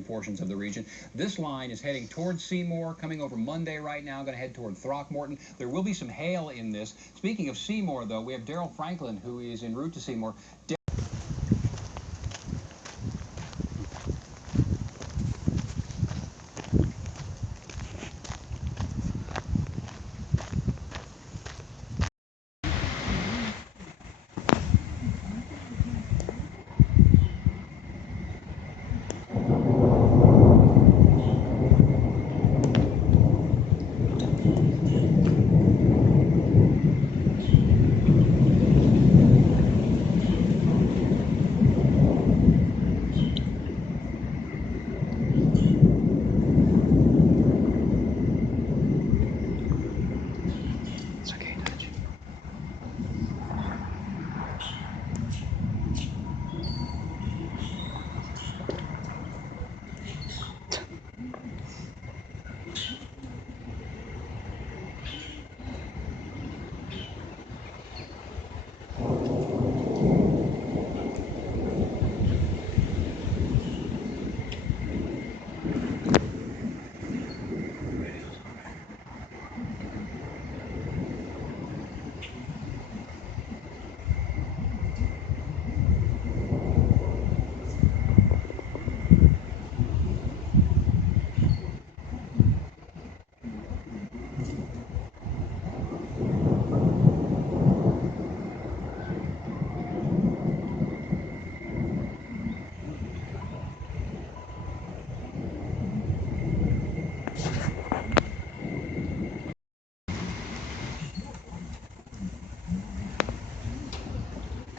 portions of the region. This line is heading towards Seymour, coming over Monday right now, going to head toward Throckmorton. There will be some hail in this. Speaking of Seymour, though, we have Daryl Franklin, who is en route to Seymour.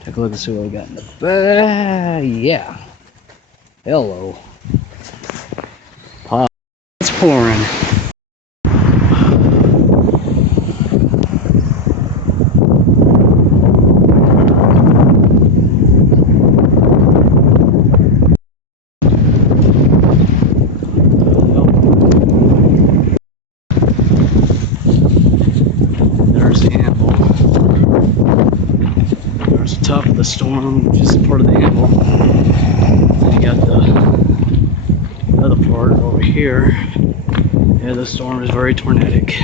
Take a look and see what we got in the bag. Yeah. Hello. Pop. It's pouring. There's the anvil. There's the top of the storm, which is part of the anvil. Then you got the other part over here. Yeah, the storm is very tornadic.